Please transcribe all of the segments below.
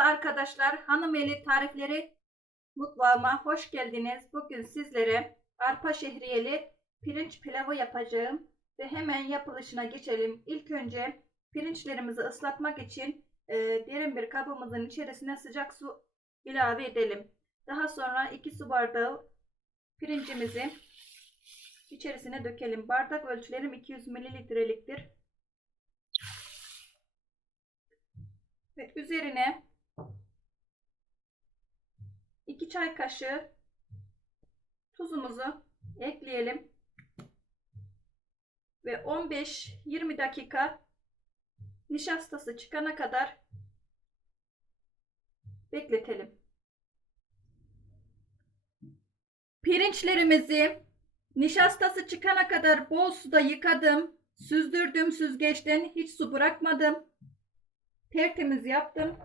arkadaşlar. Hanım eli tarifleri mutfağıma hoş geldiniz. Bugün sizlere arpa şehriyeli pirinç pilavı yapacağım. Ve hemen yapılışına geçelim. İlk önce pirinçlerimizi ıslatmak için e, derin bir kabımızın içerisine sıcak su ilave edelim. Daha sonra 2 su bardağı pirincimizi içerisine dökelim. Bardak ölçülerim 200 mililitreliktir. Ve üzerine 2 çay kaşığı tuzumuzu ekleyelim. Ve 15-20 dakika nişastası çıkana kadar bekletelim. Pirinçlerimizi nişastası çıkana kadar bol suda yıkadım. Süzdürdüm süzgeçten hiç su bırakmadım. Tertemiz yaptım.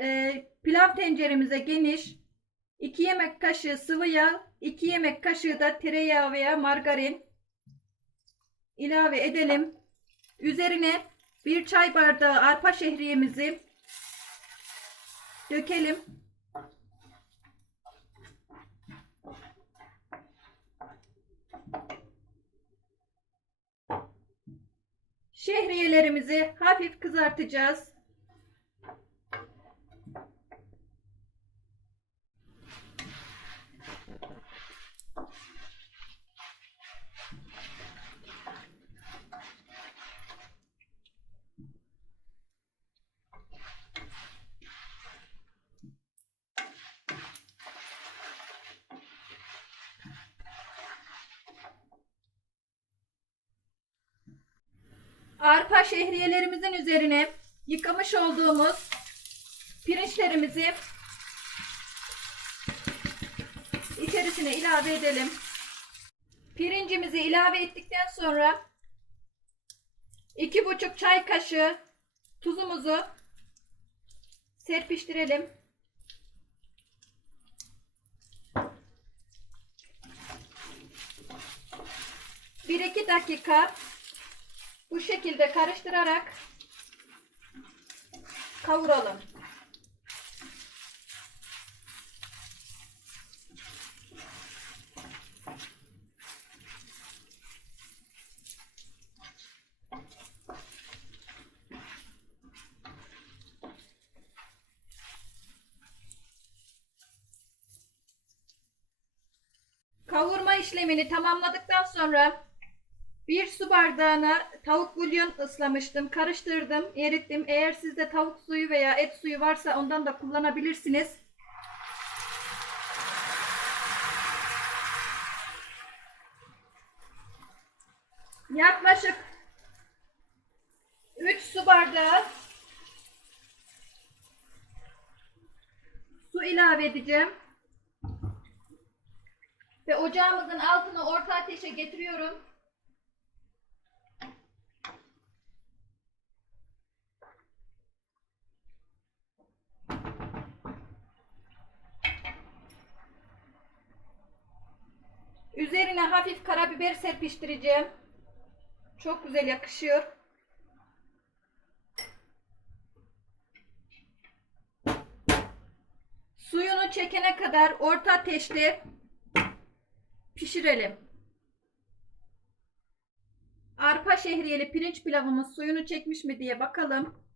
Ee, pilav tenceremize geniş 2 yemek kaşığı sıvı yağ, 2 yemek kaşığı da tereyağı veya margarin ilave edelim. Üzerine bir çay bardağı arpa şehriyemizi dökelim. Şehriyelerimizi hafif kızartacağız. Arpa şehriyelerimizin üzerine yıkamış olduğumuz pirinçlerimizi içerisine ilave edelim. Pirincimizi ilave ettikten sonra iki buçuk çay kaşığı tuzumuzu serpiştirelim. Bir iki dakika bu şekilde karıştırarak kavuralım. Kavurma işlemini tamamladıktan sonra bir su bardağına tavuk bulyon ıslamıştım. Karıştırdım, erittim. Eğer sizde tavuk suyu veya et suyu varsa ondan da kullanabilirsiniz. Yaklaşık 3 su bardağı su ilave edeceğim. Ve ocağımızın altını orta ateşe getiriyorum. Üzerine hafif karabiber serpiştireceğim. Çok güzel yakışıyor. Suyunu çekene kadar orta ateşte pişirelim. Arpa şehriyeli pirinç pilavımız suyunu çekmiş mi diye bakalım.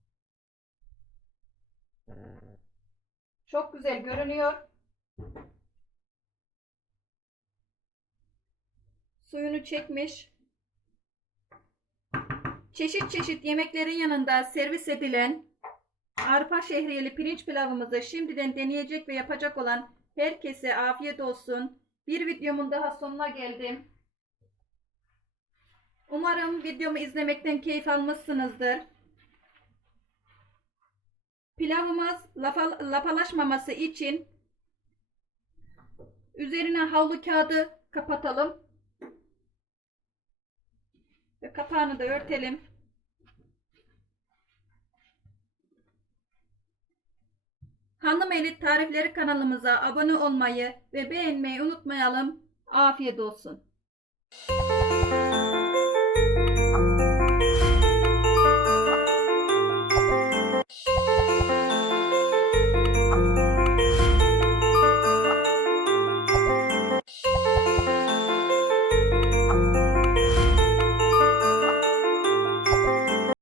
Çok güzel görünüyor. Suyunu çekmiş. Çeşit çeşit yemeklerin yanında servis edilen arpa şehriyeli pirinç pilavımızı şimdiden deneyecek ve yapacak olan herkese afiyet olsun. Bir videomun daha sonuna geldim. Umarım videomu izlemekten keyif almışsınızdır. Pilavımız lapa, lapalaşmaması için üzerine havlu kağıdı kapatalım. Ve kapağını da örtelim. Hanım Eli Tarifleri kanalımıza abone olmayı ve beğenmeyi unutmayalım. Afiyet olsun.